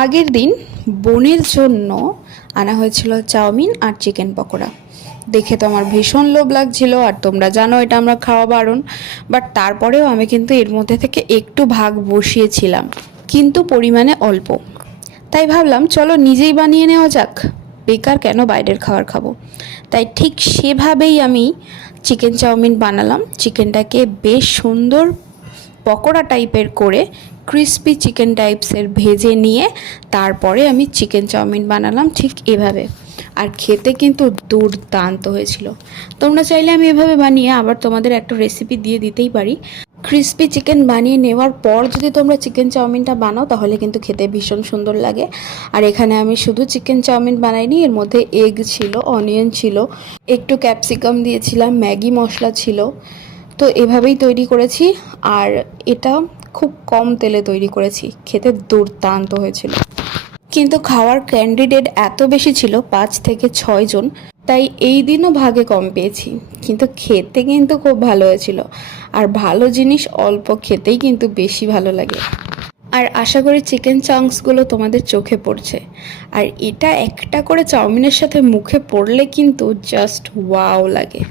আগের দিন বোনের জন্য আনা হয়েছিল চাউমিন আর চিকেন পকোড়া। দেখে তো আমার ভীষণ লোভ লাগছিল, আর তোমরা জানো এটা আমরা খাওয়া বারণ। বাট তারপরেও আমি কিন্তু এর মধ্যে থেকে একটু ভাগ বসিয়েছিলাম, কিন্তু পরিমাণে অল্প। তাই ভাবলাম চলো নিজেই বানিয়ে নেওয়া যাক, বেকার কেন বাইরের খাবার খাবো। তাই ঠিক সেভাবেই আমি চিকেন চাউমিন বানালাম। চিকেনটাকে বেশ সুন্দর পকোড়া টাইপের করে ক্রিস্পি চিকেন টাইপসের ভেজে নিয়ে তারপরে আমি চিকেন চাউমিন বানালাম ঠিক এভাবে। আর খেতে কিন্তু দুর্দান্ত হয়েছিল। তোমরা চাইলে আমি এভাবে বানিয়ে আবার তোমাদের একটা রেসিপি দিয়ে দিতেই পারি। ক্রিস্পি চিকেন বানিয়ে নেওয়ার পর যদি তোমরা চিকেন চাউমিনটা বানাও তাহলে কিন্তু খেতে ভীষণ সুন্দর লাগে। আর এখানে আমি শুধু চিকেন চাউমিন বানাইনি, এর মধ্যে এগ ছিল, অনিয়ন ছিল, একটু ক্যাপসিকাম দিয়েছিলাম, ম্যাগি মশলা ছিল। তো এভাবেই তৈরি করেছি, আর এটা খুব কম তেলে তৈরি করেছি। খেতে দুর্দান্ত হয়েছিল। কিন্তু খাওয়ার ক্যান্ডিডেট এত বেশি ছিল, 5 থেকে 6 জন, তাই এই দিনও ভাগে কম পেয়েছি। কিন্তু খেতে কিন্তু খুব ভালো হয়েছিল। আর ভালো জিনিস অল্প খেতেই কিন্তু বেশি ভালো লাগে। আর আশা করি চিকেন চাংসগুলো তোমাদের চোখে পড়ছে। আর এটা একটা করে চাউমিনের সাথে মুখে পড়লে কিন্তু জাস্ট ওয়াও লাগে।